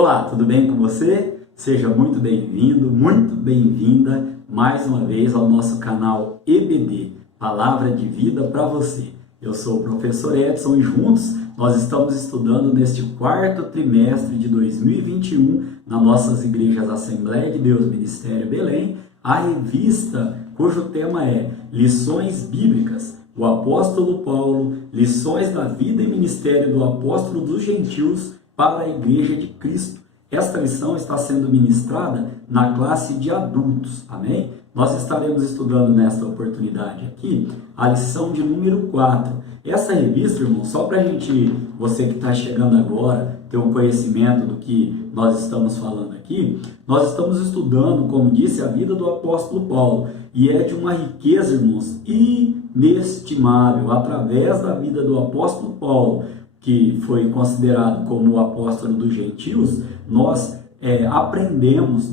Olá, tudo bem com você? Seja muito bem-vindo, muito bem-vinda mais uma vez ao nosso canal EBD, Palavra de Vida para você. Eu sou o professor Edson e juntos nós estamos estudando neste quarto trimestre de 2021 nas nossas igrejas Assembleia de Deus Ministério Belém, a revista cujo tema é Lições Bíblicas. O apóstolo Paulo, lições da vida e ministério do apóstolo dos gentios para a Igreja de Cristo. Esta lição está sendo ministrada na classe de adultos, amém? Nós estaremos estudando nesta oportunidade aqui a lição de número 4. Essa revista, irmão, só para você que está chegando agora, ter um conhecimento do que nós estamos falando aqui, nós estamos estudando, como disse, a vida do apóstolo Paulo. E é de uma riqueza, irmãos, inestimável, através da vida do apóstolo Paulo, que foi considerado como o apóstolo dos gentios, nós aprendemos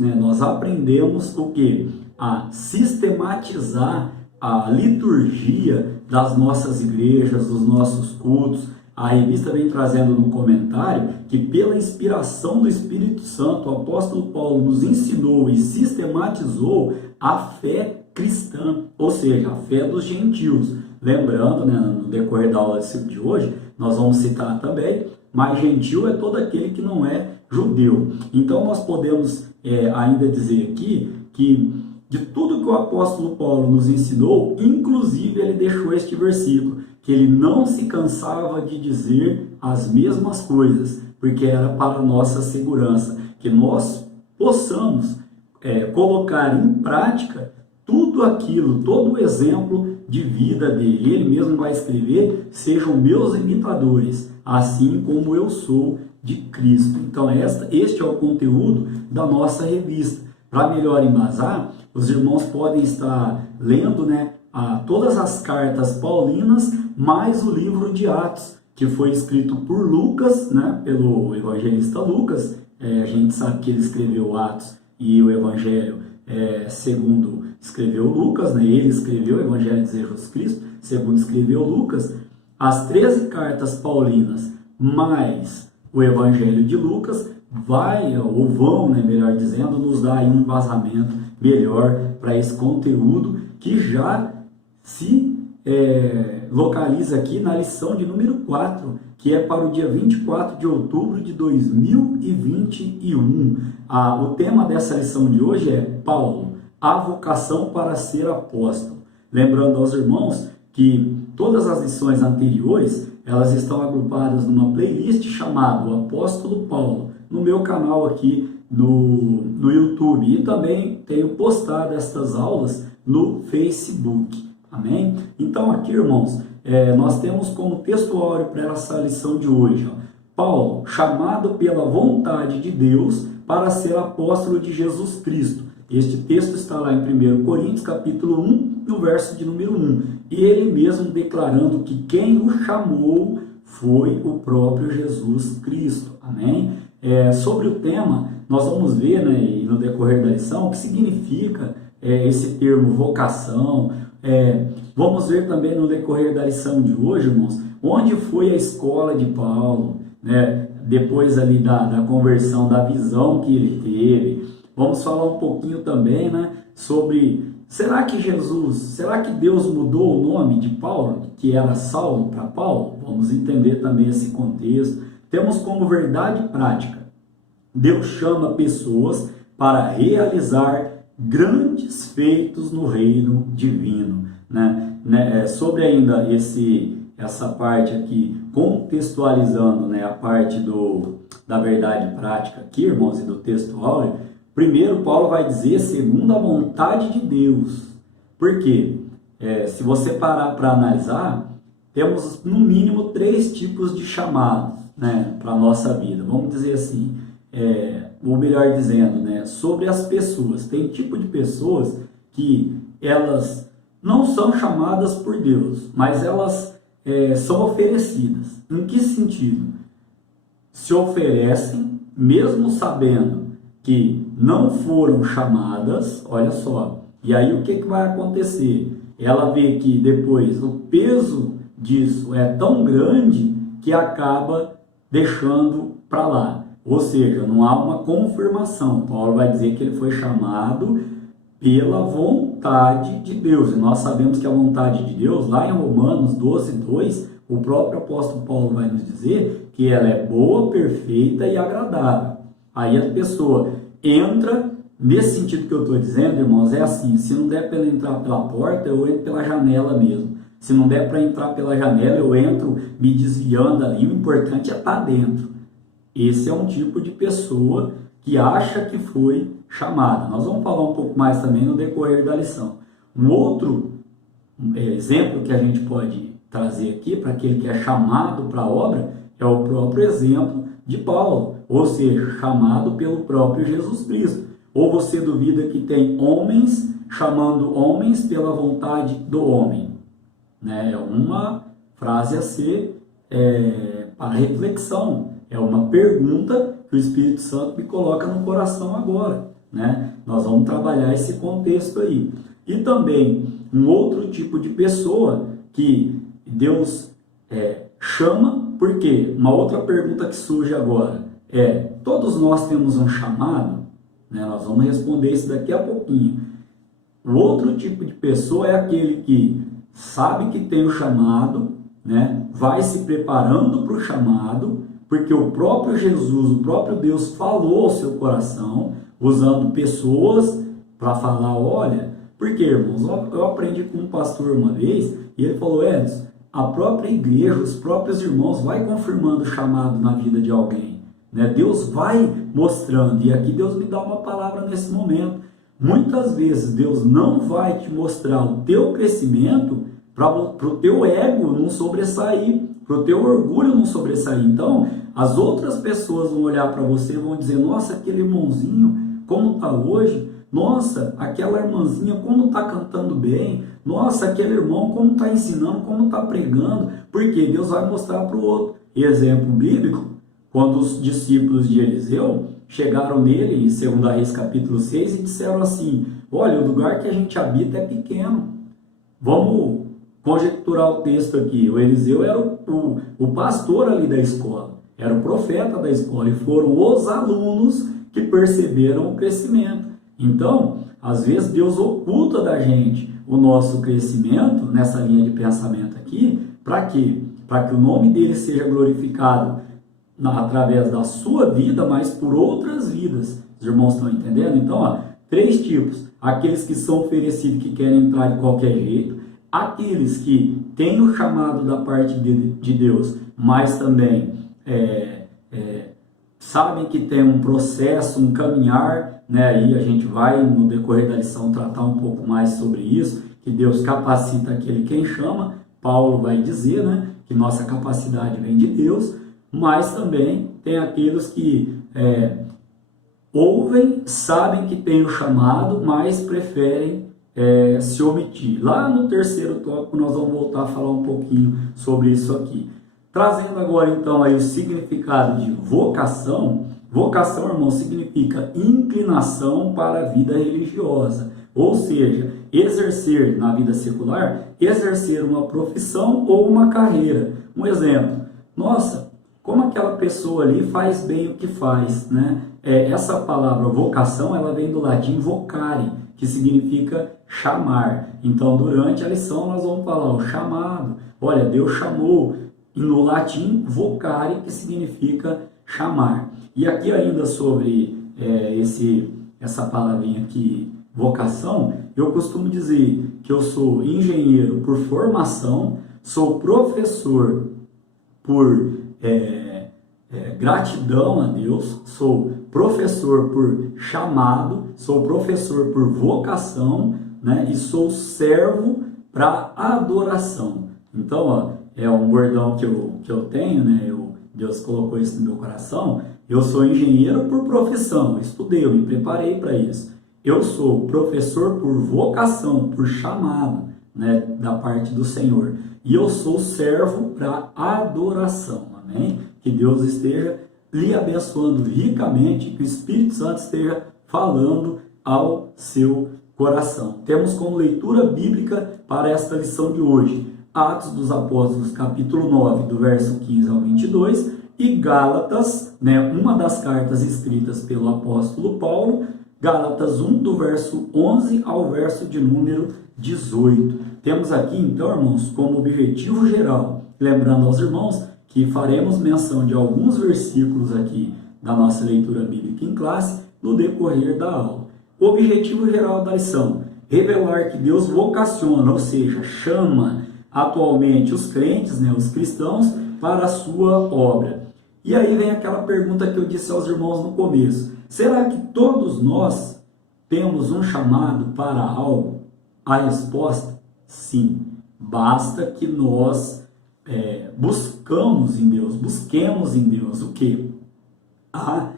o que? A sistematizar a liturgia das nossas igrejas, dos nossos cultos. A revista vem trazendo no comentário que pela inspiração do Espírito Santo, o apóstolo Paulo nos ensinou e sistematizou a fé cristã, ou seja, a fé dos gentios. Lembrando, no decorrer da aula de hoje, nós vamos citar também, mas gentil é todo aquele que não é judeu. Então nós podemos ainda dizer aqui que de tudo que o apóstolo Paulo nos ensinou, inclusive ele deixou este versículo, que ele não se cansava de dizer as mesmas coisas, porque era para a nossa segurança, que nós possamos colocar em prática tudo aquilo, todo o exemplo de vida dele. Ele mesmo vai escrever: sejam meus imitadores, assim como eu sou de Cristo. Então este é o conteúdo da nossa revista. Para melhor embasar, os irmãos podem estar lendo todas as cartas paulinas, mais o livro de Atos, que foi escrito por Lucas, pelo evangelista Lucas. A gente sabe que ele escreveu Atos e o Evangelho segundo escreveu Lucas, ele escreveu o Evangelho de Jesus Cristo, segundo escreveu Lucas. As 13 cartas paulinas, mais o Evangelho de Lucas, vão, melhor dizendo, nos dar um embasamento melhor para esse conteúdo que já se localiza aqui na lição de número 4, que é para o dia 24 de outubro de 2021. O tema dessa lição de hoje é Paulo, a vocação para ser apóstolo. Lembrando aos irmãos que todas as lições anteriores, elas estão agrupadas numa playlist chamada O Apóstolo Paulo, no meu canal aqui no YouTube. E também tenho postado estas aulas no Facebook. Amém? Então aqui, irmãos, nós temos como textuário para essa lição de hoje, Paulo, chamado pela vontade de Deus para ser apóstolo de Jesus Cristo. Este texto está lá em 1 Coríntios, capítulo 1, no verso de número 1. Ele mesmo declarando que quem o chamou foi o próprio Jesus Cristo. Amém? Sobre o tema, nós vamos ver, no decorrer da lição, o que significa esse termo vocação. Vamos ver também no decorrer da lição de hoje, irmãos, onde foi a escola de Paulo, depois ali da conversão, da visão que ele teve. Vamos falar um pouquinho também, sobre, será que Deus mudou o nome de Paulo, que era Saulo, para Paulo? Vamos entender também esse contexto. Temos como verdade prática: Deus chama pessoas para realizar grandes feitos no reino divino. Sobre ainda essa parte aqui, contextualizando a parte da verdade prática aqui, irmãos, e do texto áureo. Primeiro, Paulo vai dizer segundo a vontade de Deus. Por quê? Se você parar para analisar, temos no mínimo 3 tipos de chamados para a nossa vida. Vamos dizer assim, ou melhor dizendo, sobre as pessoas. Tem tipo de pessoas que elas não são chamadas por Deus, mas elas são oferecidas. Em que sentido? Se oferecem, mesmo sabendo que não foram chamadas, olha só. E aí o que vai acontecer? Ela vê que depois o peso disso é tão grande que acaba deixando para lá. Ou seja, não há uma confirmação. Paulo vai dizer que ele foi chamado pela vontade de Deus. E nós sabemos que a vontade de Deus, lá em Romanos 12:2, o próprio apóstolo Paulo vai nos dizer que ela é boa, perfeita e agradável. Aí a pessoa entra, nesse sentido que eu estou dizendo, irmãos, é assim: se não der para entrar pela porta, eu entro pela janela mesmo. Se não der para entrar pela janela, eu entro me desviando ali. O importante é estar dentro. Esse é um tipo de pessoa que acha que foi chamada. Nós vamos falar um pouco mais também no decorrer da lição. Um outro exemplo que a gente pode trazer aqui para aquele que é chamado para a obra é o próprio exemplo de Paulo, ou seja, chamado pelo próprio Jesus Cristo. Ou você duvida que tem homens chamando homens pela vontade do homem? Né? É uma frase a ser para reflexão. É uma pergunta que o Espírito Santo me coloca no coração agora. Né? Nós vamos trabalhar esse contexto aí. E também um outro tipo de pessoa que Deus chama, porque uma outra pergunta que surge agora todos nós temos um chamado? Né? Nós vamos responder isso daqui a pouquinho. O outro tipo de pessoa é aquele que sabe que tem o chamado, né? Vai se preparando para o chamado, porque o próprio Jesus, o próprio Deus falou ao seu coração, usando pessoas para falar, olha, porque, irmãos, eu aprendi com um pastor uma vez, e ele falou, Edson, a própria igreja, os próprios irmãos vai confirmando o chamado na vida de alguém, né? Deus vai mostrando, e aqui Deus me dá uma palavra nesse momento. Muitas vezes Deus não vai te mostrar o teu crescimento para o teu ego não sobressair, para o teu orgulho não sobressair. Então, as outras pessoas vão olhar para você e vão dizer, nossa, aquele irmãozinho, como está hoje? Nossa, aquela irmãzinha, como está cantando bem? Nossa, aquele irmão, como está ensinando, como está pregando? Porque Deus vai mostrar para o outro. Exemplo bíblico, quando os discípulos de Eliseu chegaram nele, em 2 Reis capítulo 6, e disseram assim, olha, o lugar que a gente habita é pequeno. Vamos conjecturar o texto aqui. O Eliseu era o pastor ali da escola, era o profeta da escola, e foram os alunos que perceberam o crescimento. Então, às vezes Deus oculta da gente o nosso crescimento, nessa linha de pensamento aqui, para quê? Para que o nome dele seja glorificado através da sua vida, mas por outras vidas. Os irmãos estão entendendo? Então, 3 tipos. Aqueles que são oferecidos, que querem entrar de qualquer jeito. Aqueles que têm o chamado da parte de Deus, mas também sabem que tem um processo, um caminhar, né? Aí a gente vai, no decorrer da lição, tratar um pouco mais sobre isso, que Deus capacita aquele quem chama. Paulo vai dizer, né, que nossa capacidade vem de Deus, mas também tem aqueles que ouvem, sabem que tem o chamado, mas preferem se omitir. Lá no terceiro tópico nós vamos voltar a falar um pouquinho sobre isso aqui. Trazendo agora então aí o significado de vocação. Vocação, irmão, significa inclinação para a vida religiosa. Ou seja, exercer na vida secular, exercer uma profissão ou uma carreira. Um exemplo, nossa, como aquela pessoa ali faz bem o que faz, né? Essa palavra vocação, ela vem do latim vocare, que significa chamar. Então, durante a lição, nós vamos falar o chamado. Olha, Deus chamou. E no latim, vocare, que significa chamar. E aqui ainda sobre essa palavrinha aqui, vocação, eu costumo dizer que eu sou engenheiro por formação, sou professor por gratidão a Deus, sou professor por chamado, sou professor por vocação, né? E sou servo para adoração. Então, é um bordão que eu tenho, né? Deus colocou isso no meu coração. Eu sou engenheiro por profissão, estudei, eu me preparei para isso. Eu sou professor por vocação, por chamado, né, da parte do Senhor. E eu sou servo para adoração, amém? Que Deus esteja lhe abençoando ricamente, que o Espírito Santo esteja falando ao seu coração. Temos como leitura bíblica para esta lição de hoje, Atos dos Apóstolos, capítulo 9, do verso 15 ao 22, e Gálatas, né, uma das cartas escritas pelo apóstolo Paulo, Gálatas 1, do verso 11 ao verso de número 18. Temos aqui, então, irmãos, como objetivo geral, lembrando aos irmãos que faremos menção de alguns versículos aqui da nossa leitura bíblica em classe no decorrer da aula. O objetivo geral da lição: revelar que Deus vocaciona, ou seja, chama atualmente os crentes, né, os cristãos, para a sua obra. E aí vem aquela pergunta que eu disse aos irmãos no começo: será que todos nós temos um chamado para algo? A resposta: sim. Basta que nós busquemos em Deus o quê? A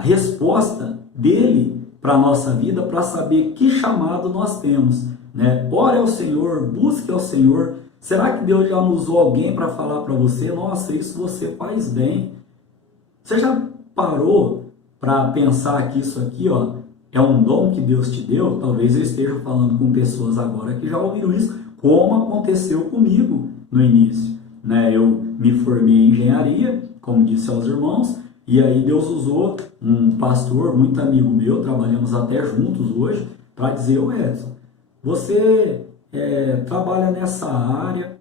resposta dele para a nossa vida, para saber que chamado nós temos, né? Ore ao Senhor, busque ao Senhor. Será que Deus já usou alguém para falar para você: nossa, isso você faz bem? Você já parou para pensar que isso aqui, ó, é um dom que Deus te deu? Talvez eu esteja falando com pessoas agora que já ouviram isso, como aconteceu comigo no início, né? Eu me formei em engenharia, como disse aos irmãos, e aí Deus usou um pastor, muito amigo meu, trabalhamos até juntos hoje, para dizer: ô Edson, você trabalha nessa área,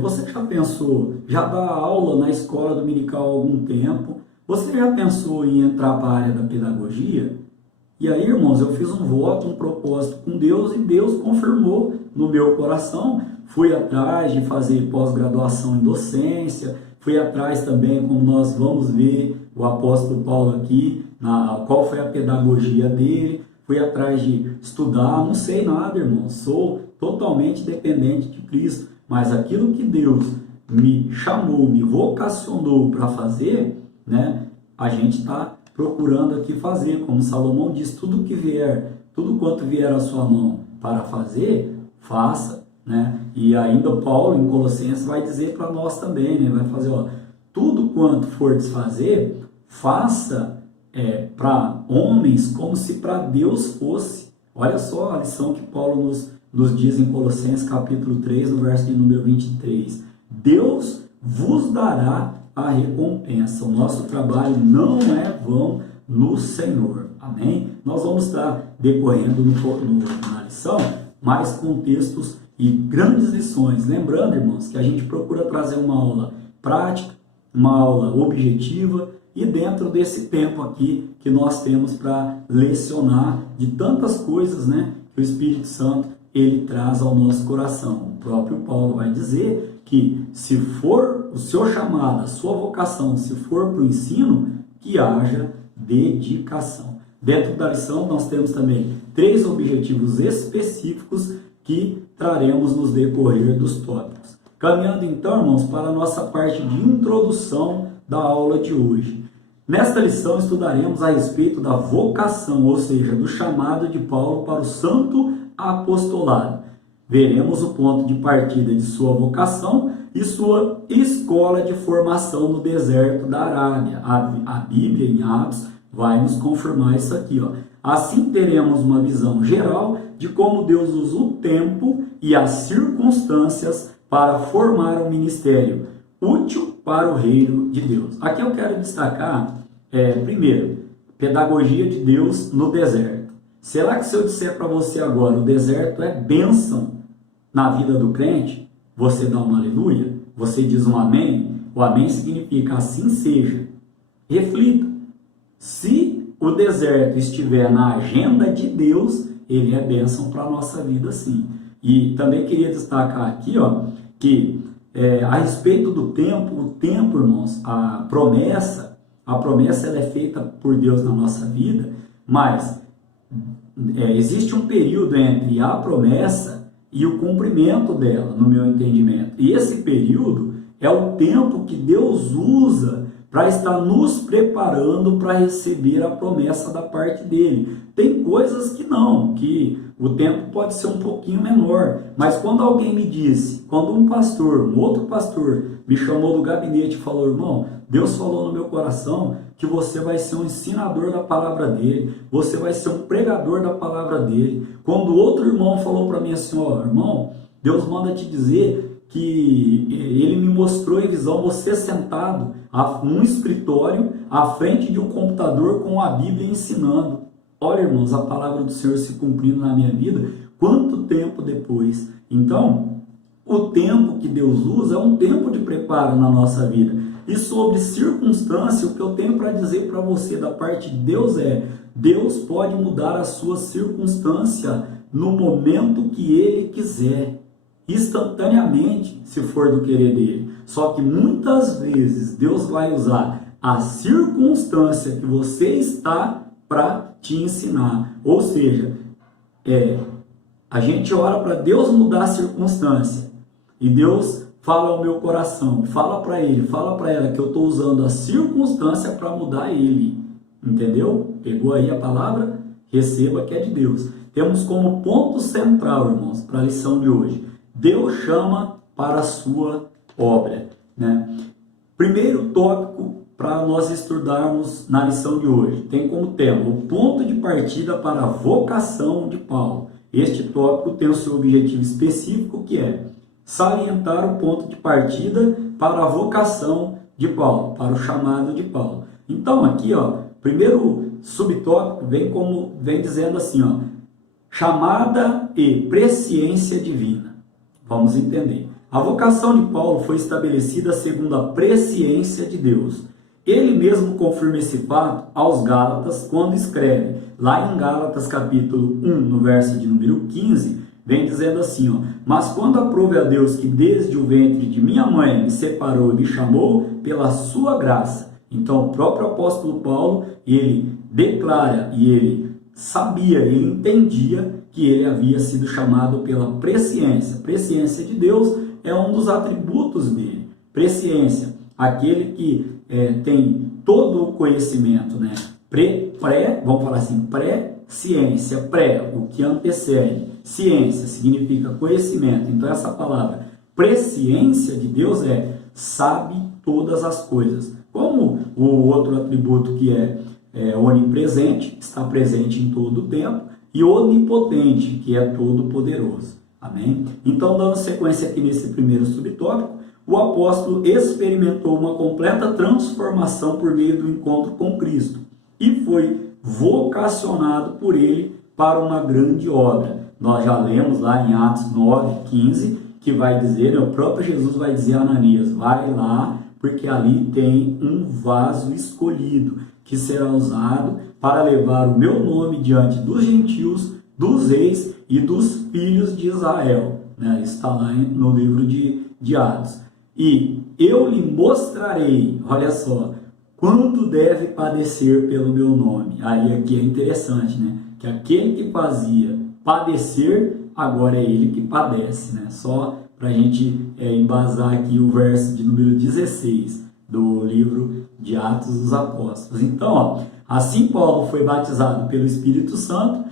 você já pensou, já dá aula na escola dominical há algum tempo, você já pensou em entrar para a área da pedagogia? E aí, irmãos, eu fiz um voto, um propósito com Deus, e Deus confirmou no meu coração. Fui atrás de fazer pós-graduação em docência, fui atrás também, como nós vamos ver o apóstolo Paulo aqui, qual foi a pedagogia dele, fui atrás de estudar, não sei nada, irmão, sou totalmente dependente de Cristo, mas aquilo que Deus me chamou, me vocacionou para fazer, né, a gente está procurando aqui fazer, como Salomão diz: tudo que vier, tudo quanto vier à sua mão para fazer, faça, né? E ainda Paulo em Colossenses vai dizer para nós também, né? Vai fazer, ó, tudo quanto fordes fazer, faça para homens como se para Deus fosse. Olha só a lição que Paulo nos diz em Colossenses capítulo 3, no verso de número 23. Deus vos dará a recompensa. O nosso trabalho não é vão no Senhor. Amém? Nós vamos estar decorrendo na lição mais contextos e grandes lições. Lembrando, irmãos, que a gente procura trazer uma aula prática, uma aula objetiva, e dentro desse tempo aqui que nós temos para lecionar de tantas coisas, né, que o Espírito Santo ele traz ao nosso coração. O próprio Paulo vai dizer que se for o seu chamado, a sua vocação, se for para o ensino, que haja dedicação. Dentro da lição nós temos também 3 objetivos específicos que traremos nos decorrer dos tópicos. Caminhando então, irmãos, para a nossa parte de introdução da aula de hoje. Nesta lição estudaremos a respeito da vocação, ou seja, do chamado de Paulo para o santo apostolado. Veremos o ponto de partida de sua vocação e sua escola de formação no deserto da Arábia. A Bíblia, em Atos, vai nos confirmar isso aqui, ó. Assim teremos uma visão geral de como Deus usa o tempo e as circunstâncias para formar um ministério útil para o reino de Deus. Aqui eu quero destacar, primeiro, pedagogia de Deus no deserto. Será que se eu disser para você agora, o deserto é bênção na vida do crente, você dá um aleluia? Você diz um amém? O amém significa assim seja. Reflita. Se o deserto estiver na agenda de Deus, ele é bênção para a nossa vida, sim. E também queria destacar aqui, ó, que a respeito do tempo, o tempo, irmãos, a promessa ela é feita por Deus na nossa vida, mas existe um período entre a promessa e o cumprimento dela, no meu entendimento. E esse período é o tempo que Deus usa para estar nos preparando para receber a promessa da parte dele. Tem coisas que não, que o tempo pode ser um pouquinho menor, mas quando alguém me disse, quando um outro pastor me chamou do gabinete e falou: irmão, Deus falou no meu coração que você vai ser um ensinador da palavra dele, você vai ser um pregador da palavra dele. Quando outro irmão falou para mim assim: ó, irmão, Deus manda te dizer que ele me mostrou em visão você sentado num escritório à frente de um computador com a Bíblia ensinando. Olha, irmãos, a palavra do Senhor se cumprindo na minha vida, quanto tempo depois? Então, o tempo que Deus usa é um tempo de preparo na nossa vida. E sobre circunstância, o que eu tenho para dizer para você da parte de Deus é: Deus pode mudar a sua circunstância no momento que Ele quiser, instantaneamente, se for do querer dele. Só que muitas vezes Deus vai usar a circunstância que você está para te ensinar. Ou seja, a gente ora para Deus mudar a circunstância e Deus fala ao meu coração, fala para ele, fala para ela que eu estou usando a circunstância para mudar ele. Entendeu? Pegou aí a palavra? Receba que é de Deus. Temos como ponto central, irmãos, para a lição de hoje: Deus chama para a sua obra. Né? Primeiro tópico para nós estudarmos na lição de hoje tem como tema o ponto de partida para a vocação de Paulo. Este tópico tem o seu objetivo específico, que é salientar o ponto de partida para a vocação de Paulo, para o chamado de Paulo. Então aqui, primeiro subtópico vem dizendo assim, chamada e presciência divina. Vamos entender. A vocação de Paulo foi estabelecida segundo a presciência de Deus. Ele mesmo confirma esse fato aos Gálatas quando escreve, lá em Gálatas capítulo 1, no verso de número 15, vem dizendo assim, mas quando aprove a Deus que desde o ventre de minha mãe me separou e me chamou pela sua graça. Então o próprio apóstolo Paulo, ele declara e ele sabia, ele entendia que ele havia sido chamado pela presciência. Presciência de Deus é um dos atributos dele. Presciência, aquele que tem todo o conhecimento, né? Vamos falar assim, pré-ciência, o que antecede. Ciência significa conhecimento. Então essa palavra presciência de Deus sabe todas as coisas. Como o outro atributo que é onipresente, está presente em todo o tempo, e onipotente, que é todo poderoso. Amém? Então, dando sequência aqui nesse primeiro subtópico, o apóstolo experimentou uma completa transformação por meio do encontro com Cristo e foi vocacionado por ele para uma grande obra. Nós já lemos lá em Atos 9:15, que vai dizer, o próprio Jesus vai dizer a Ananias, vai lá, porque ali tem um vaso escolhido, que será usado para levar o meu nome diante dos gentios, dos reis e dos filhos de Israel. Né? Isso está lá no livro de Atos. E eu lhe mostrarei, olha só, quanto deve padecer pelo meu nome. Aí aqui é interessante, né? Que aquele que fazia padecer, agora é ele que padece, né? Só para a gente embasar aqui o verso de número 16 do livro de Atos dos Apóstolos. Então, assim Paulo foi batizado pelo Espírito Santo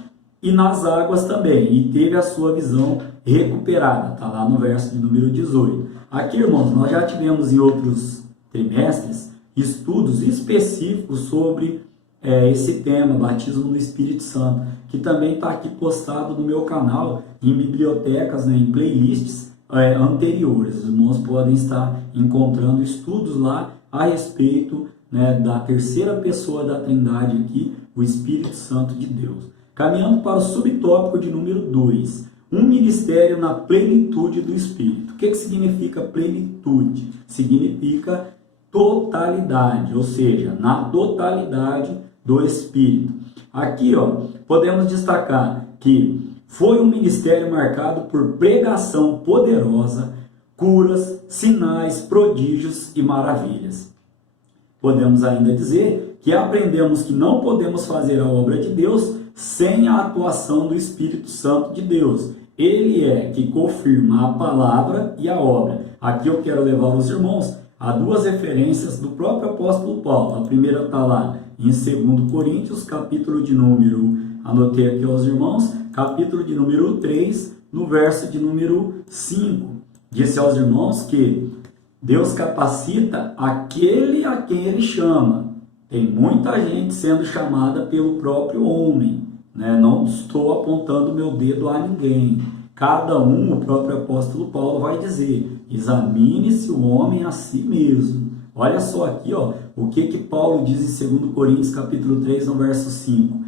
e nas águas também, e teve a sua visão recuperada. Está lá no verso de número 18. Aqui, irmãos, nós já tivemos em outros trimestres estudos específicos sobre esse tema, batismo no Espírito Santo, que também está aqui postado no meu canal, em bibliotecas, né, em playlists anteriores. Os irmãos podem estar encontrando estudos lá a respeito, né, da terceira pessoa da Trindade aqui, o Espírito Santo de Deus. Caminhando para o subtópico de número 2, um ministério na plenitude do Espírito. O que significa plenitude? Significa totalidade, ou seja, na totalidade do Espírito. Aqui, podemos destacar que foi um ministério marcado por pregação poderosa, curas, sinais, prodígios e maravilhas. Podemos ainda dizer que aprendemos que não podemos fazer a obra de Deus sem a atuação do Espírito Santo de Deus. Ele é que confirma a palavra e a obra. Aqui eu quero levar os irmãos a duas referências do próprio apóstolo Paulo. A primeira está lá em 2 Coríntios, capítulo de número, anotei aqui aos irmãos, capítulo de número 3, no verso de número 5. Disse aos irmãos que Deus capacita aquele a quem Ele chama. Tem muita gente sendo chamada pelo próprio homem, né? Não estou apontando meu dedo a ninguém. Cada um, o próprio apóstolo Paulo vai dizer, examine-se o homem a si mesmo. Olha só aqui, ó, o que Paulo diz em 2 Coríntios capítulo 3, no verso 5.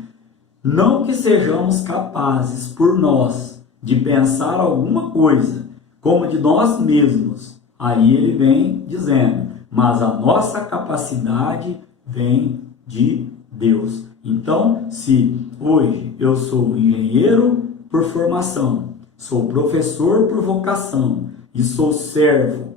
Não que sejamos capazes por nós de pensar alguma coisa, como de nós mesmos. Aí ele vem dizendo, mas a nossa capacidade vem de Deus. Então, se hoje eu sou engenheiro por formação, sou professor por vocação e sou servo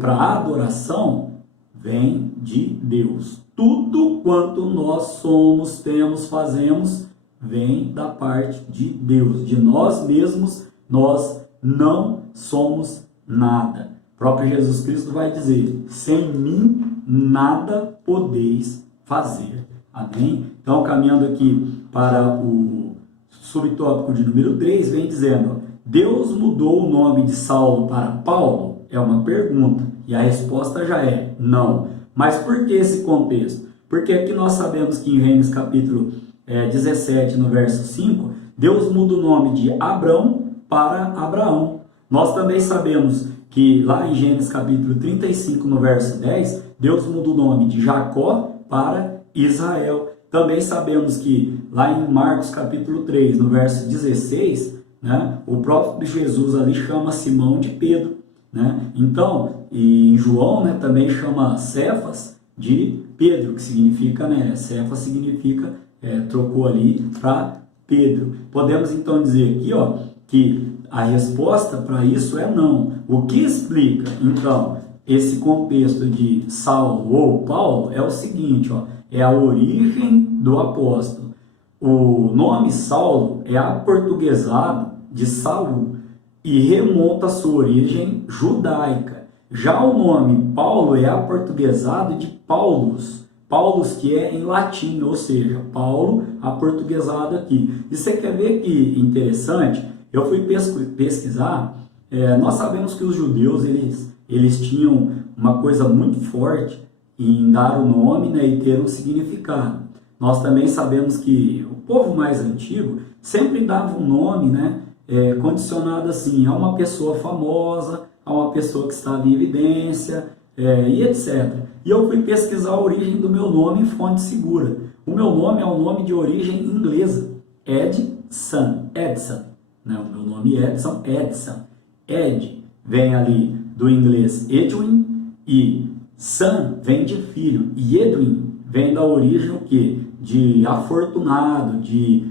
para adoração, vem de Deus. Tudo quanto nós somos, temos, fazemos, vem da parte de Deus. De nós mesmos, nós não somos nada. O próprio Jesus Cristo vai dizer, sem mim nada podeis fazer. Amém? Então, caminhando aqui para o subtópico de número 3, vem dizendo, Deus mudou o nome de Saulo para Paulo? É uma pergunta. E a resposta já é não. Mas por que esse contexto? Porque aqui nós sabemos que em Gênesis capítulo 17, no verso 5, Deus muda o nome de Abrão para Abraão. Nós também sabemos que lá em Gênesis capítulo 35, no verso 10, Deus muda o nome de Jacó para Israel. Também sabemos que lá em Marcos capítulo 3, no verso 16, né, o próprio Jesus ali chama Simão de Pedro. Né? Então, e em João, né, também chama Cefas de Pedro, que significa, né, Cefas significa, trocou ali para Pedro. Podemos então dizer aqui, ó, que a resposta para isso é não. O que explica, então, esse contexto de Saulo ou Paulo é o seguinte, ó, é a origem do apóstolo. O nome Saulo é aportuguesado de Saul e remonta a sua origem judaica. Já o nome Paulo é aportuguesado de Paulus, Paulus que é em latim, ou seja, Paulo aportuguesado aqui. E você quer ver que interessante? Eu fui pesquisar, nós sabemos que os judeus eles tinham uma coisa muito forte em dar o nome, né, e ter um significado. Nós também sabemos que o povo mais antigo sempre dava um nome, né, condicionado assim, a uma pessoa famosa, a uma pessoa que estava em evidência, e etc. E eu fui pesquisar a origem do meu nome em fonte segura. O meu nome é um nome de origem inglesa, Edson, né? O meu nome é Edson. Ed vem ali do inglês Edwin e Son vem de filho. E Edwin vem da origem o quê? De afortunado, de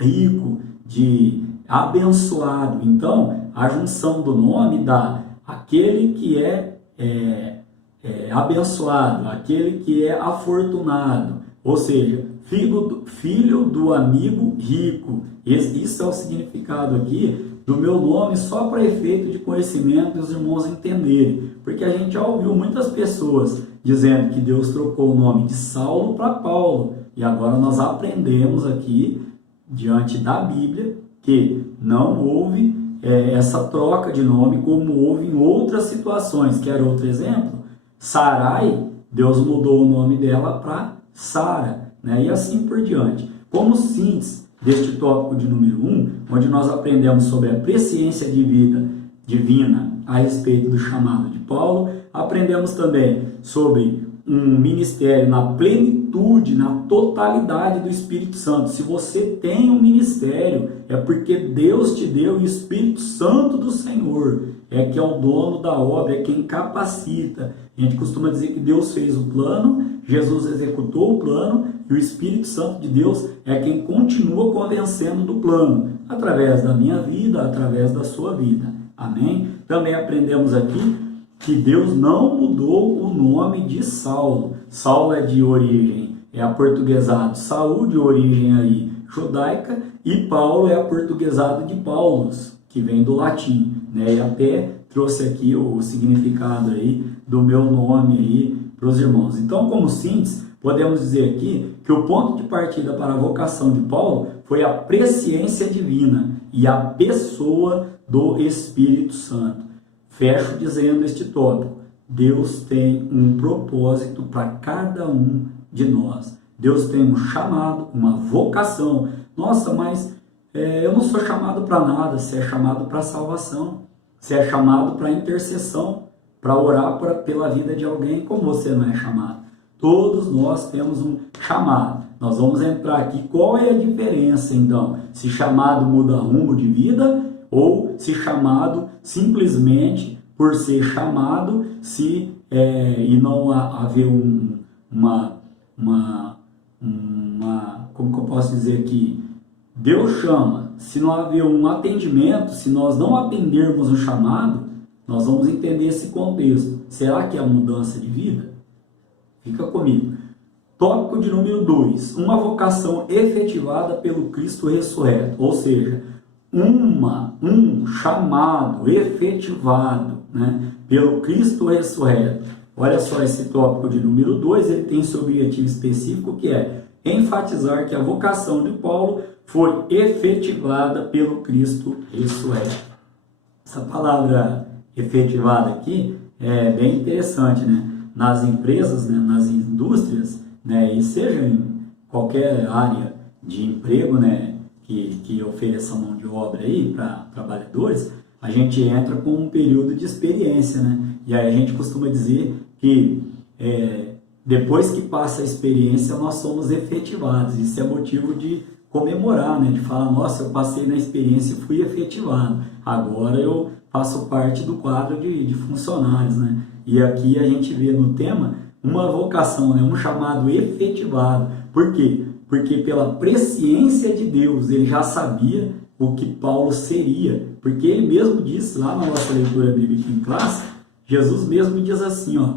rico, de abençoado. Então, a junção do nome dá aquele que é abençoado, aquele que é afortunado, ou seja, filho do amigo rico. Isso é o significado aqui do meu nome, só para efeito de conhecimento dos irmãos entenderem, porque a gente já ouviu muitas pessoas dizendo que Deus trocou o nome de Saulo para Paulo, e agora nós aprendemos aqui, diante da Bíblia, que não houve essa troca de nome como houve em outras situações. Quer outro exemplo? Sarai, Deus mudou o nome dela para Sara, né? E assim por diante. Como síntese deste tópico de número 1, onde nós aprendemos sobre a presciência de vida divina a respeito do chamado de Paulo, aprendemos também sobre um ministério na plenitude, na totalidade do Espírito Santo. Se você tem um ministério, é porque Deus te deu, o Espírito Santo do Senhor é que é o dono da obra, é quem capacita. A gente costuma dizer que Deus fez o plano, Jesus executou o plano, e o Espírito Santo de Deus é quem continua convencendo do plano, através da minha vida, através da sua vida. Amém? Também aprendemos aqui que Deus não mudou o nome de Saulo. Saulo é de origem, aportuguesado, Saul de origem aí judaica, e Paulo é aportuguesado de Paulus, que vem do latim, né? E até trouxe aqui o significado aí do meu nome aí para os irmãos. Então, como síntese, podemos dizer aqui que o ponto de partida para a vocação de Paulo foi a presciência divina e a pessoa do Espírito Santo. Fecho dizendo este tópico: Deus tem um propósito para cada um de nós. Deus tem um chamado, uma vocação. Nossa, mas eu não sou chamado para nada. Você é chamado para a salvação. Você é chamado para intercessão, para orar pela vida de alguém. Como você não é chamado? Todos nós temos um chamado. Nós vamos entrar aqui. Qual é a diferença, então? Se chamado muda rumo de vida ou se chamado simplesmente por ser chamado, e não haver como que eu posso dizer aqui? Deus chama. Se não haver um atendimento, se nós não atendermos o chamado, nós vamos entender esse contexto. Será que é a mudança de vida? Fica comigo. Tópico de número 2. Uma vocação efetivada pelo Cristo ressurreto. Ou seja, um chamado efetivado, né, pelo Cristo ressurreto. Olha só esse tópico de número 2, ele tem seu objetivo específico, que é enfatizar que a vocação de Paulo foi efetivada pelo Cristo ressurreto. Essa palavra efetivada aqui é bem interessante, né? Nas empresas, né, nas indústrias, né, e seja em qualquer área de emprego, né, que ofereça mão de obra aí para trabalhadores, a gente entra com um período de experiência, né? E aí a gente costuma dizer que depois que passa a experiência, nós somos efetivados. Isso é motivo de comemorar, né? De falar, nossa, eu passei na experiência e fui efetivado. Agora eu faço parte do quadro de funcionários, né? E aqui a gente vê no tema uma vocação, né? Um chamado efetivado. Por quê? Porque pela presciência de Deus, ele já sabia o que Paulo seria. Porque ele mesmo disse lá na nossa leitura bíblica em classe, Jesus mesmo diz assim, ó,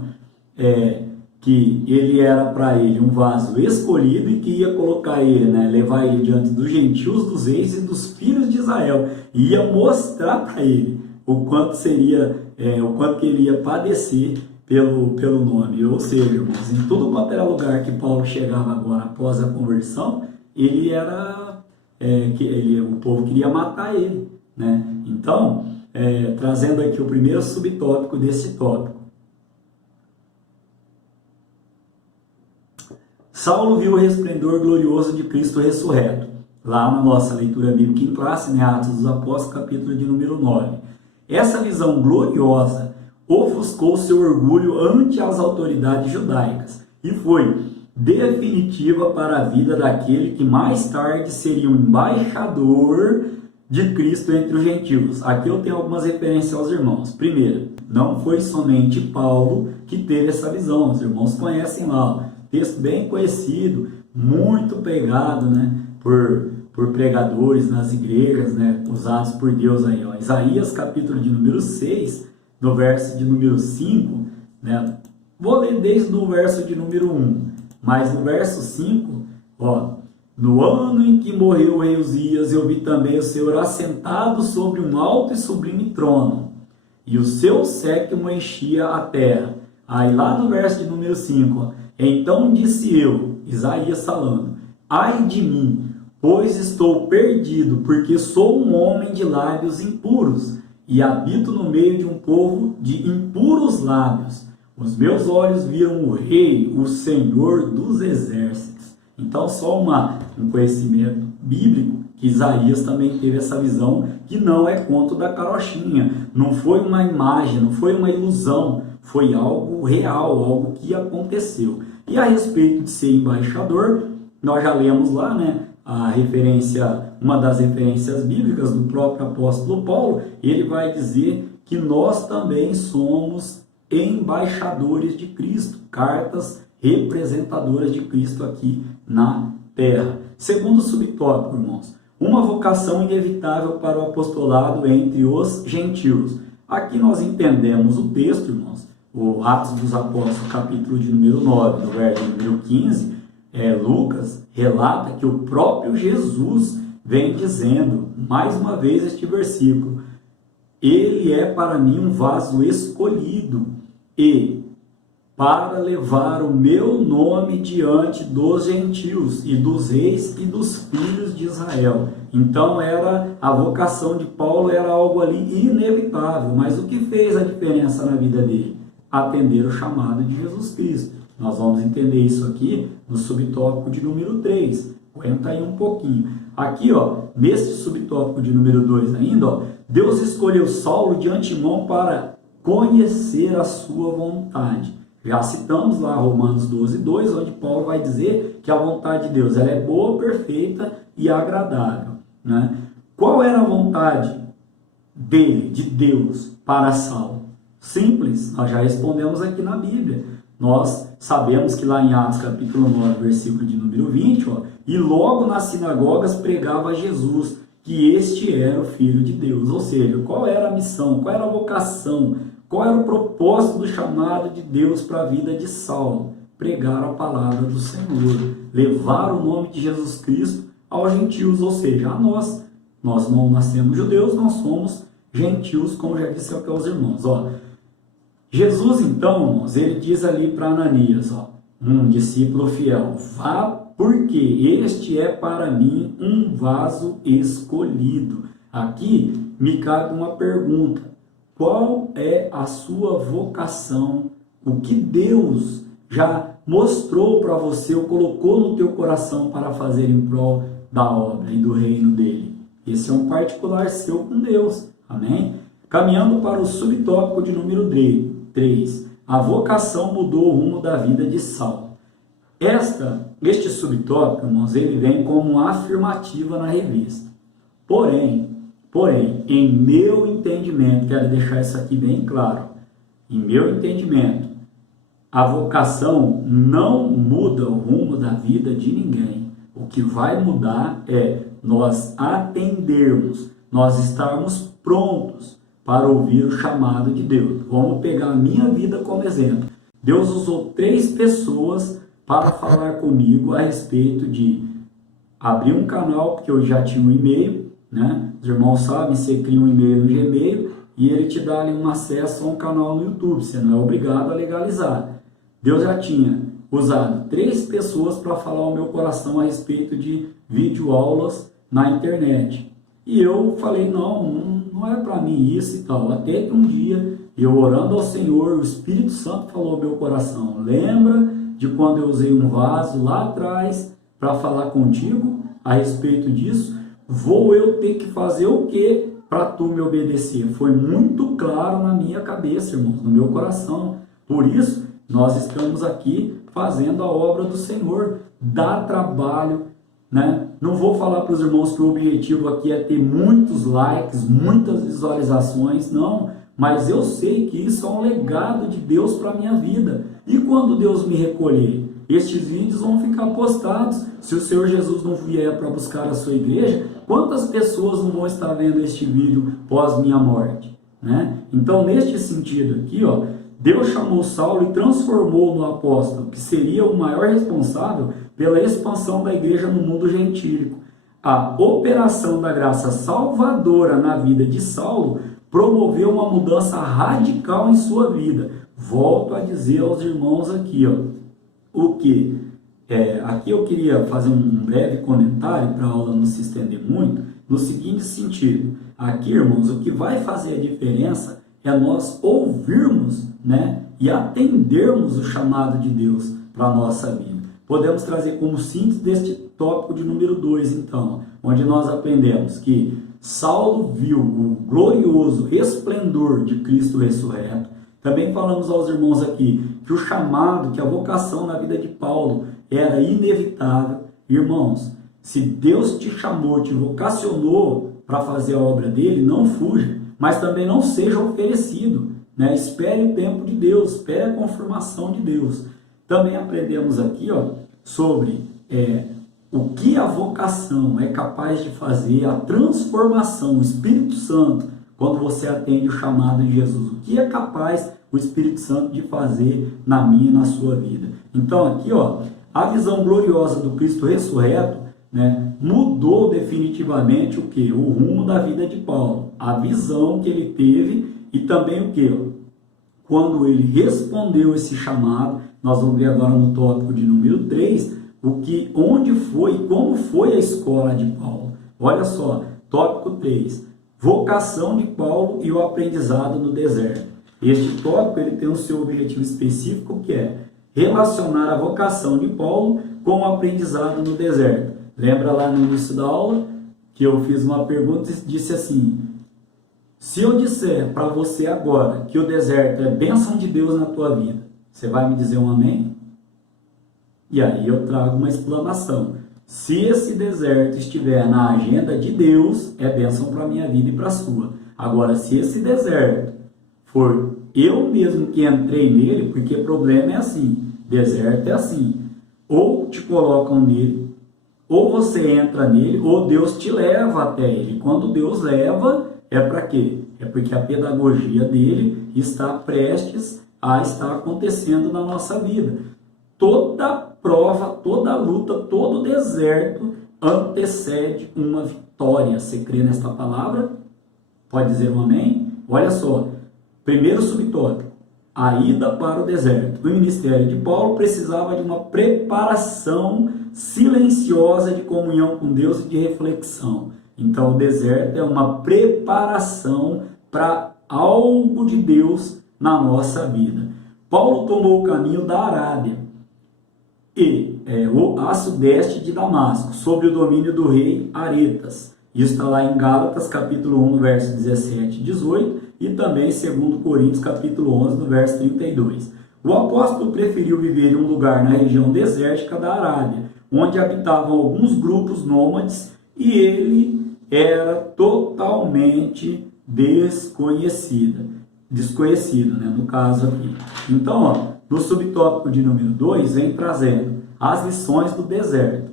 que ele era para ele um vaso escolhido e que ia colocar ele, né, levar ele diante dos gentios, dos reis e dos filhos de Israel, e ia mostrar para ele o quanto que ele ia padecer pelo nome. Ou seja, irmãos, em todo quanto era lugar que Paulo chegava agora após a conversão, o povo queria matar ele, né? Então, trazendo aqui o primeiro subtópico desse tópico. Saulo viu o resplendor glorioso de Cristo ressurreto, lá na nossa leitura bíblica em classe, né, Atos dos Apóstolos, capítulo de número 9. Essa visão gloriosa ofuscou seu orgulho ante as autoridades judaicas e foi definitiva para a vida daquele que mais tarde seria um embaixador de Cristo entre os gentios. Aqui eu tenho algumas referências aos irmãos. Primeiro, não foi somente Paulo que teve essa visão. Os irmãos conhecem lá, texto bem conhecido, muito pregado, né, por pregadores nas igrejas, né, usados por Deus aí, ó. Isaías capítulo de número 6, no verso de número 5, né, vou ler desde o verso de número 1, mas no verso 5, ó, no ano em que morreu o rei Uzias, eu vi também o Senhor assentado sobre um alto e sublime trono, e o seu séquimo enchia a terra. Aí lá no verso de número 5, ó, então disse eu, Isaías falando, ai de mim, pois estou perdido, porque sou um homem de lábios impuros, e habito no meio de um povo de impuros lábios. Os meus olhos viram o Rei, o Senhor dos exércitos. Então, só um conhecimento bíblico, que Isaías também teve essa visão, que não é conto da carochinha, não foi uma imagem, não foi uma ilusão, foi algo real, algo que aconteceu. E a respeito de ser embaixador, nós já lemos lá, né, uma das referências bíblicas do próprio apóstolo Paulo. Ele vai dizer que nós também somos embaixadores de Cristo, cartas representadoras de Cristo aqui na terra. Segundo subtópico, irmãos, uma vocação inevitável para o apostolado entre os gentios. Aqui nós entendemos o texto, irmãos, o Atos dos Apóstolos, capítulo de número 9, no verso número 15, Lucas relata que o próprio Jesus vem dizendo, mais uma vez, este versículo: ele é para mim um vaso escolhido, e para levar o meu nome diante dos gentios, e dos reis e dos filhos de Israel. Então a vocação de Paulo era algo ali inevitável, mas o que fez a diferença na vida dele? Atender o chamado de Jesus Cristo. Nós vamos entender isso aqui no subtópico de número 3. Aguenta aí um pouquinho. Aqui, ó, nesse subtópico de número 2 ainda, ó, Deus escolheu Saulo de antemão para conhecer a sua vontade. Já citamos lá Romanos 12:2, onde Paulo vai dizer que a vontade de Deus ela é boa, perfeita e agradável, né? Qual era a vontade dele, de Deus, para Saulo? Simples, nós já respondemos aqui na Bíblia. Nós sabemos que lá em Atos capítulo 9, versículo de número 20, e logo nas sinagogas pregava Jesus, que este era o Filho de Deus. Ou seja, qual era a missão, qual era a vocação, qual era o propósito do chamado de Deus para a vida de Saulo? Pregar a palavra do Senhor, levar o nome de Jesus Cristo aos gentios, ou seja, a nós. Nós não nascemos judeus, nós somos gentios, como já disse aqui aos irmãos. Jesus, então, irmãos, ele diz ali para Ananias, um discípulo fiel, vá porque este é para mim um vaso escolhido. Aqui me cabe uma pergunta: qual é a sua vocação? O que Deus já mostrou para você ou colocou no teu coração para fazer em prol da obra e do reino dele? Esse é um particular seu com Deus, amém? Caminhando para o subtópico de número 3, a vocação mudou o rumo da vida de Saulo. Este subtópico, irmãos, ele vem como uma afirmativa na revista. Porém, em meu entendimento, quero deixar isso aqui bem claro, em meu entendimento, a vocação não muda o rumo da vida de ninguém. O que vai mudar é nós atendermos, nós estarmos prontos para ouvir o chamado de Deus. Vamos pegar a minha vida como exemplo. Deus usou 3 pessoas para falar comigo a respeito de abrir um canal, porque eu já tinha um e-mail, né? Os irmãos sabem, você cria um e-mail no Gmail e ele te dá ali um acesso a um canal no YouTube, você não é obrigado a legalizar. Deus já tinha usado 3 pessoas para falar ao meu coração a respeito de videoaulas na internet. E eu falei, não é para mim isso e tal. Até que um dia, eu orando ao Senhor, o Espírito Santo falou ao meu coração, lembra de quando eu usei um vaso lá atrás para falar contigo a respeito disso? Vou eu ter que fazer o quê para tu me obedecer? Foi muito claro na minha cabeça, irmãos, no meu coração. Por isso, nós estamos aqui fazendo a obra do Senhor. Dá trabalho, né? Não vou falar para os irmãos que o objetivo aqui é ter muitos likes, muitas visualizações, não. Mas eu sei que isso é um legado de Deus para a minha vida. E quando Deus me recolher? Estes vídeos vão ficar postados. Se o Senhor Jesus não vier para buscar a sua igreja, quantas pessoas não vão estar vendo este vídeo pós minha morte, né? Então, neste sentido aqui, Deus chamou Saulo e transformou no apóstolo, que seria o maior responsável pela expansão da igreja no mundo gentílico. A operação da graça salvadora na vida de Saulo promoveu uma mudança radical em sua vida. Volto a dizer aos irmãos aqui, o que? Aqui eu queria fazer um breve comentário para a aula não se estender muito, no seguinte sentido. Aqui, irmãos, o que vai fazer a diferença é nós ouvirmos, né, e atendermos o chamado de Deus para a nossa vida. Podemos trazer como síntese deste tópico de número 2, então, onde nós aprendemos que Saulo viu o glorioso esplendor de Cristo ressurreto. Também falamos aos irmãos aqui que o chamado, que a vocação na vida de Paulo era inevitável. Irmãos, se Deus te chamou, te vocacionou para fazer a obra dele, não fuja, mas também não seja oferecido, né? Espere o tempo de Deus, espere a confirmação de Deus. Também aprendemos aqui sobre o que a vocação é capaz de fazer, a transformação, o Espírito Santo, quando você atende o chamado de Jesus. O que é capaz o Espírito Santo de fazer na minha e na sua vida. Então aqui, a visão gloriosa do Cristo ressurreto, né, mudou definitivamente o que? O rumo da vida de Paulo. A visão que ele teve e também o que? Quando ele respondeu esse chamado, nós vamos ver agora no tópico de número 3, onde foi e como foi a escola de Paulo. Olha só, tópico 3, vocação de Paulo e o aprendizado no deserto. Este tópico ele tem o seu objetivo específico, que é relacionar a vocação de Paulo com o aprendizado no deserto. Lembra lá no início da aula que eu fiz uma pergunta e disse assim, Se eu disser para você agora que o deserto é bênção de Deus na tua vida, você vai me dizer um amém? E aí eu trago uma explanação. Se esse deserto estiver na agenda de Deus, é bênção para a minha vida e para a sua. Agora, se esse deserto for eu mesmo que entrei nele, porque problema é assim, deserto é assim, ou te colocam nele, ou você entra nele, ou Deus te leva até ele. Quando Deus leva, é para quê? É porque a pedagogia dele está prestes a estar acontecendo na nossa vida. Toda prova, toda luta, todo deserto antecede uma vitória. Você crê nesta palavra? Pode dizer um amém? Olha só, primeiro subtópico, a ida para o deserto. O ministério de Paulo precisava de uma preparação silenciosa de comunhão com Deus e de reflexão. Então o deserto é uma preparação para algo de Deus na nossa vida. Paulo tomou o caminho da Arábia e a sudeste de Damasco, sob o domínio do rei Aretas. Isso está lá em Gálatas, capítulo 1, no verso 17 e 18, e também em 2 Coríntios, capítulo 11, no verso 32. O apóstolo preferiu viver em um lugar na região desértica da Arábia, onde habitavam alguns grupos nômades, e ele era totalmente desconhecido, né, no caso aqui. Então, ó, no subtópico de número 2, vem trazendo as lições do deserto.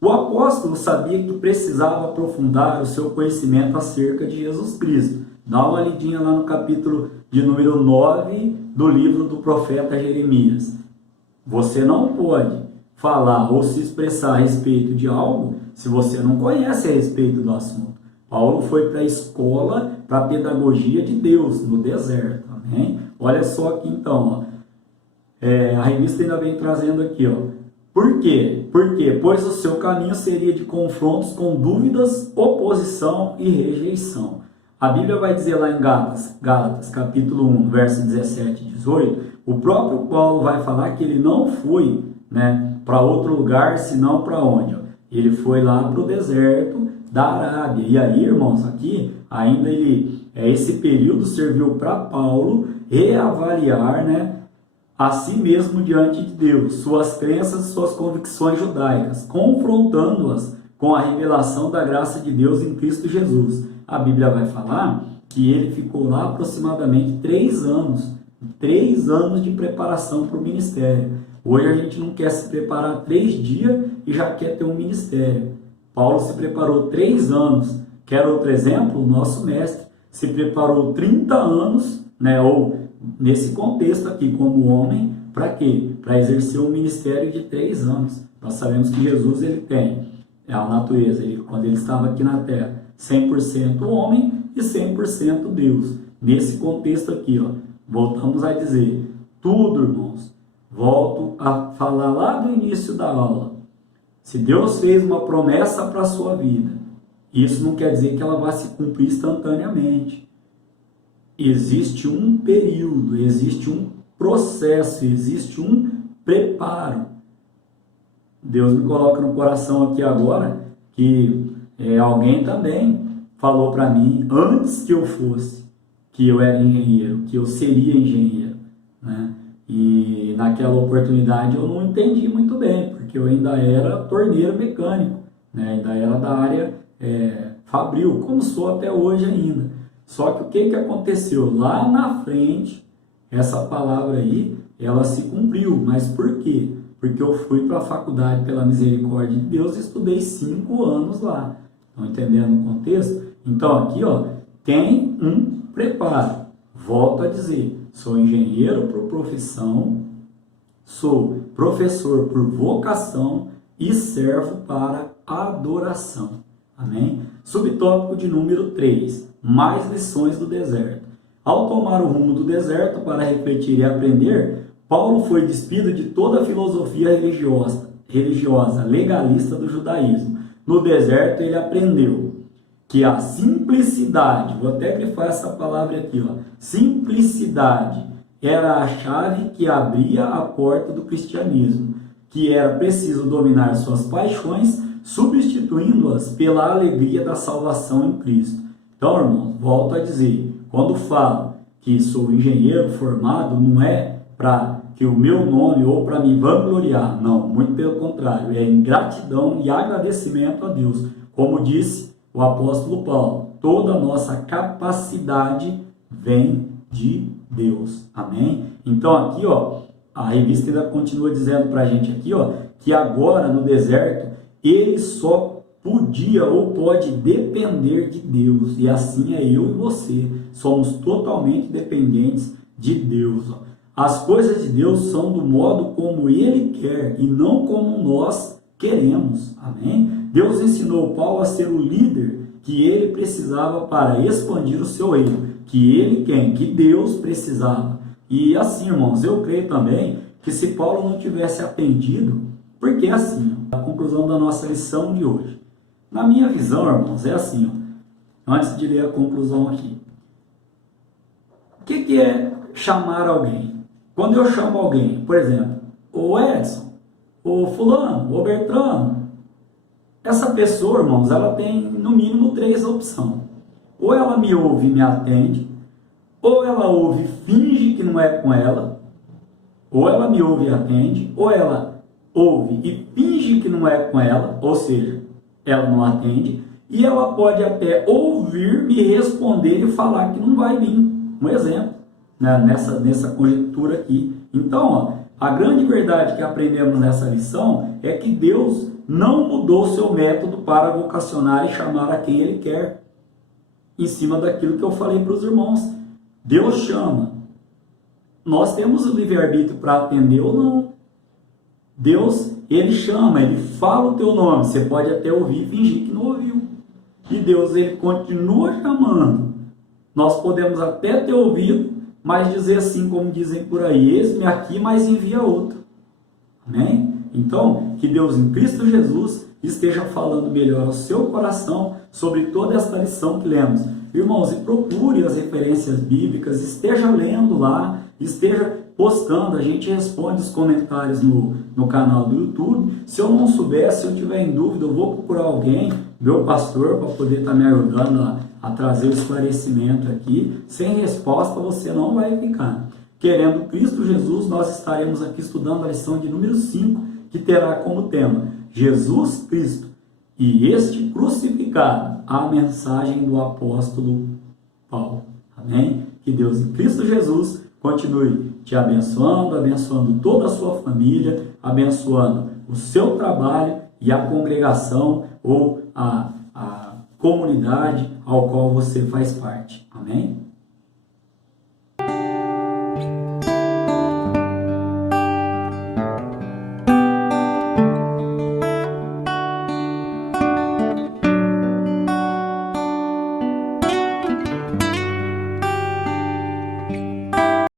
O apóstolo sabia que precisava aprofundar o seu conhecimento acerca de Jesus Cristo. Dá uma lidinha lá no capítulo de número 9 do livro do profeta Jeremias. Você não pode falar ou se expressar a respeito de algo se você não conhece a respeito do assunto. Paulo foi para a escola, para a pedagogia de Deus no deserto. Amém? Olha só aqui então, ó. A revista ainda vem trazendo aqui, ó. Por quê? Pois o seu caminho seria de confrontos com dúvidas, oposição e rejeição. A Bíblia vai dizer lá em Gálatas capítulo 1, verso 17 e 18, o próprio Paulo vai falar que ele não foi, né, para outro lugar, senão para onde? Ó? Ele foi lá para o deserto da Arábia. E aí, irmãos, aqui ainda esse período serviu para Paulo reavaliar, né, a si mesmo diante de Deus, suas crenças e suas convicções judaicas, confrontando-as com a revelação da graça de Deus em Cristo Jesus. A Bíblia vai falar que ele ficou lá aproximadamente 3 anos, 3 anos de preparação para o ministério. Hoje a gente não quer se preparar 3 dias e já quer ter um ministério. Paulo se preparou 3 anos. Quer outro exemplo? O nosso mestre se preparou 30 anos, né, ou nesse contexto aqui, como homem, para quê? Para exercer um ministério de 3 anos. Nós sabemos que Jesus ele tem a natureza, quando ele estava aqui na terra, 100% homem e 100% Deus. Nesse contexto aqui, ó, voltamos a dizer, tudo, irmãos, volto a falar lá do início da aula. Se Deus fez uma promessa para a sua vida, isso não quer dizer que ela vai se cumprir instantaneamente. Existe um período, existe um processo, existe um preparo. Deus me coloca no coração aqui agora que alguém também falou para mim, antes que eu fosse, que eu era engenheiro, que eu seria engenheiro, né? E naquela oportunidade eu não entendi muito bem, porque eu ainda era torneiro mecânico, né? Ainda era da área fabril, como sou até hoje ainda. Só que o que aconteceu? Lá na frente, essa palavra aí, ela se cumpriu. Mas por quê? Porque eu fui para a faculdade pela misericórdia de Deus e estudei 5 anos lá. Estão entendendo o contexto? Então aqui, ó, tem um preparo. Volto a dizer, sou engenheiro por profissão, sou professor por vocação e servo para adoração. Amém? Subtópico de número 3. Mais lições do deserto. Ao tomar o rumo do deserto para refletir e aprender, Paulo foi despido de toda a filosofia religiosa legalista do judaísmo. No deserto ele aprendeu que a simplicidade, vou até grifar essa palavra aqui, ó, simplicidade era a chave que abria a porta do cristianismo, que era preciso dominar suas paixões, substituindo-as pela alegria da salvação em Cristo. Então, irmãos, volto a dizer, quando falo que sou engenheiro formado, não é para que o meu nome ou para me vangloriar, não, muito pelo contrário, é em gratidão e agradecimento a Deus. Como disse o apóstolo Paulo, toda a nossa capacidade vem de Deus, amém? Então aqui, ó, a revista ainda continua dizendo para a gente aqui, ó, que agora no deserto ele só podia ou pode depender de Deus, e assim é eu e você, somos totalmente dependentes de Deus, ó. As coisas de Deus são do modo como Ele quer e não como nós queremos, amém? Deus ensinou Paulo a ser o líder que ele precisava para expandir o seu reino, que ele quem? Que Deus precisava. E assim, irmãos, eu creio também que se Paulo não tivesse atendido, porque assim, a conclusão da nossa lição de hoje. Na minha visão, irmãos, é assim, ó, antes de ler a conclusão aqui. O que é chamar alguém? Quando eu chamo alguém, por exemplo, o Edson, o fulano, o Bertrano, essa pessoa, irmãos, ela tem no mínimo 3 opções. Ou ela me ouve e me atende, ou ela ouve e finge que não é com ela, ou ela me ouve e atende, ou ela ouve e finge que não é com ela, ou seja, ela não atende, e ela pode até ouvir, me responder e falar que não vai vir. Um exemplo, né, nessa conjectura aqui. Então, ó, a grande verdade que aprendemos nessa lição é que Deus não mudou seu método para vocacionar e chamar a quem Ele quer, em cima daquilo que eu falei para os irmãos. Deus chama. Nós temos o livre-arbítrio para atender ou não. Deus, Ele chama, Ele fala o teu nome. Você pode até ouvir e fingir que não ouviu. E Deus, Ele continua chamando. Nós podemos até ter ouvido, mas dizer assim, como dizem por aí, eis-me aqui, mas envia outro. Amém? Então, que Deus em Cristo Jesus esteja falando melhor ao seu coração sobre toda esta lição que lemos. Irmãos, e procure as referências bíblicas, esteja lendo lá, esteja postando, a gente responde os comentários no canal do YouTube. Se eu não souber, se eu tiver em dúvida, eu vou procurar alguém, meu pastor, para poder estar me ajudando a trazer o esclarecimento aqui. Sem resposta você não vai ficar. Querendo Cristo Jesus, nós estaremos aqui estudando a lição de número 5, que terá como tema Jesus Cristo e este crucificado, a mensagem do apóstolo Paulo. Amém? Que Deus em Cristo Jesus continue te abençoando, abençoando toda a sua família, abençoando o seu trabalho e a congregação ou a comunidade ao qual você faz parte. Amém?